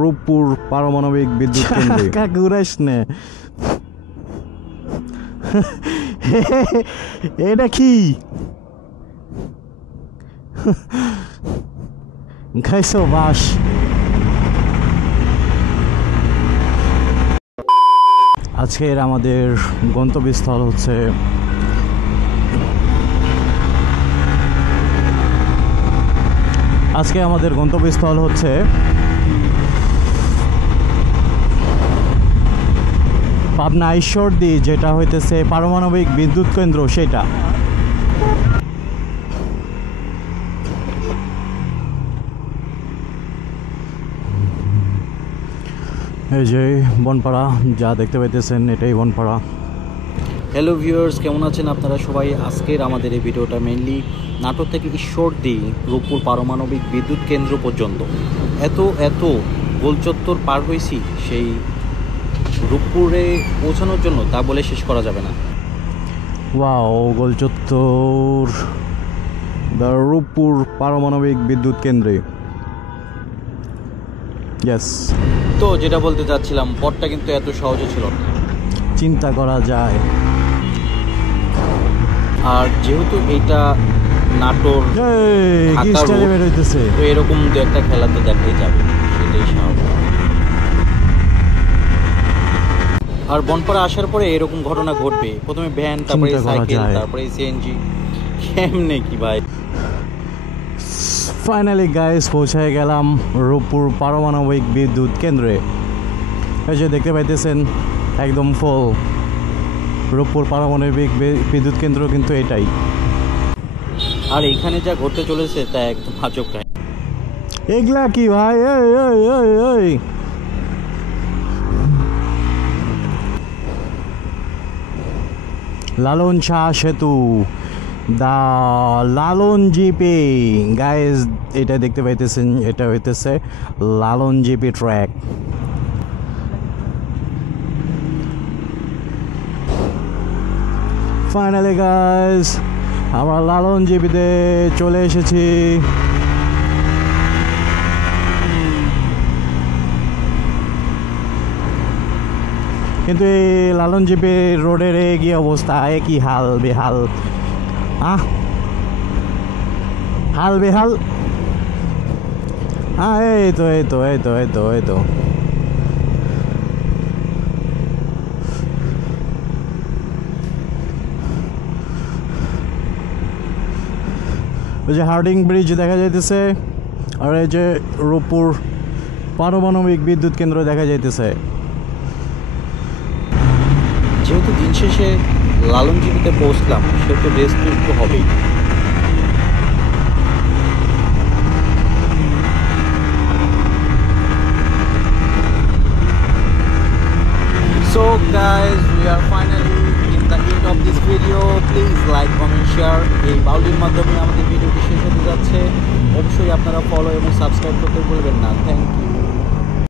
রূপপুর পারমাণবিক বিদ্যুৎ কেন্দ্রে। কাকে উড়াইস নে, এটা কি খাইছো বাস? আজকের আমাদের গন্তব্যস্থল হচ্ছে পাবনা ঈশ্বরদী, যেটা হইতেছে পারমাণবিক বিদ্যুৎ কেন্দ্র সেটা। এই যে বনপাড়া যা দেখতে পাইতেছেন, এটাই বনপাড়া। হ্যালো ভিউয়ার্স, কেমন আছেন আপনারা সবাই? আজকের আমাদের এই ভিডিওটা মেইনলি নাটোর থেকে ঈশ্বরদী রূপপুর পারমাণবিক বিদ্যুৎ কেন্দ্র পর্যন্ত এত গোলচত্বর পার হয়েছি সেই রূপপুরে পৌঁছানোর জন্য, তা বলে শেষ করা যাবে না। ওয়াও, গোলচত্বর রূপপুর পারমাণবিক বিদ্যুৎ কেন্দ্রে। ইয়েস, তো যেটা বলতে চাচ্ছিলাম, পথটা কিন্তু এত সহজে ছিল না, চিন্তা করা যায়। আর যেহেতু এটা নাটোর তো এরকম দু একটা খেলা তো দেখাই যাবে, সেটাই স্বাভাবিক। আর বনপাড়া আসার পরে এরকম ঘটনা ঘটবে, প্রথমে ভ্যান, তারপরে সাইকেল, তারপরে সিএনজি, কেমনে কি ভাই। ফাইনালি গাইস পৌঁছে গেলাম রূপপুর পারমাণবিক বিদ্যুৎ কেন্দ্রে। এই যে দেখতে পাইতেছেন একদম ফুল রূপপুর পারমাণবিক বিদ্যুৎ কেন্দ্র কিন্তু এটাই। আর এখানে যা ঘটতে চলেছে তা একদম আজব কাহিনী। এগুলা কি ভাই? এই লালন শাহ সেতু, দা লালন জিপি গাইস, এটা দেখতে পাইতেছেন, এটা হইতেছে লালন জিপি ট্র্যাক। ফাইনালি গাইস আমরা লালন জিপিতে চলে এসেছি। কিন্তু এই লালন জিপি রোডের কি অবস্থা, একই হাল বেহাল, হাল বেহাল। এই তো ওই যে হার্ডিং ব্রিজ দেখা যাইতেছে, আর এই যে রূপপুর পারমাণবিক বিদ্যুৎ কেন্দ্র দেখা যাইতেছে। যেহেতু দিন শেষে লালন জিপিতে পৌঁছলাম, সেহেতু রেস্ট তো হবেই। So guys, we are finally in the end of this video. Please like, comment, share. এই বাউলির মাধ্যমে আমাদের ভিডিওটি শেষ হতে যাচ্ছে। অবশ্যই আপনারা ফলো এবং সাবস্ক্রাইব করতে ভুলবেন না। Thank you.